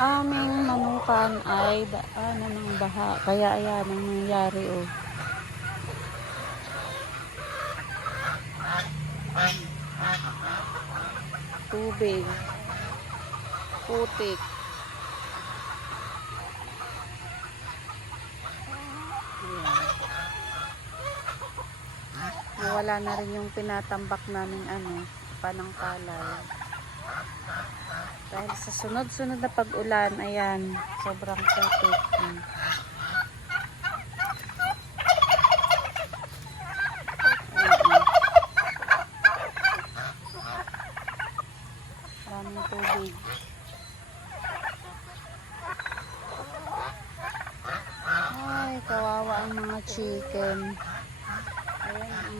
aming manukan ay daanan ng baha. Kaya ayan ang nangyari oh. Tubig. Putik. Nawala na rin yung tinatambak namin panangkalay. Dahil sa sunod-sunod na pag-ulan, ayan, sobrang putik. Maraming tubig. Ay, kawawa ang mga chicken. Ayan,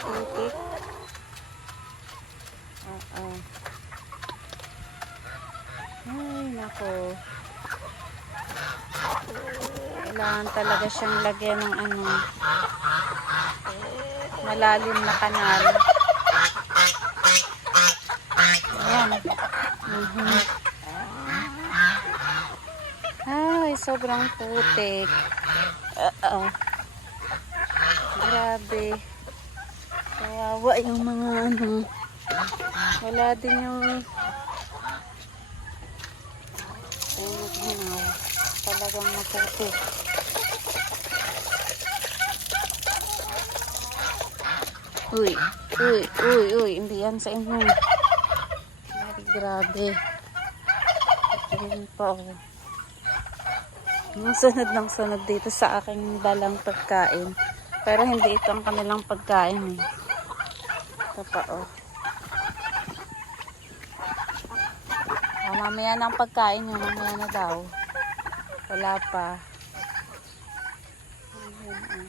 putik. Ay, nako. Kailangan talaga siyang lagyan ng malalim na kanal. Ayan. Ay, sobrang putik. Grabe. Kawawa yung mga wala din yung talagang maputik. Uy, hindi yan sa inyo. Ay, grabe. Tingin pa ako. Sunod ng sunod dito sa aking dalang pagkain. Pero hindi ito ang kanilang pagkain eh. Ito pa oh. Mamaya na ang pagkain nyo. Mamaya na daw. Wala pa. Ayan,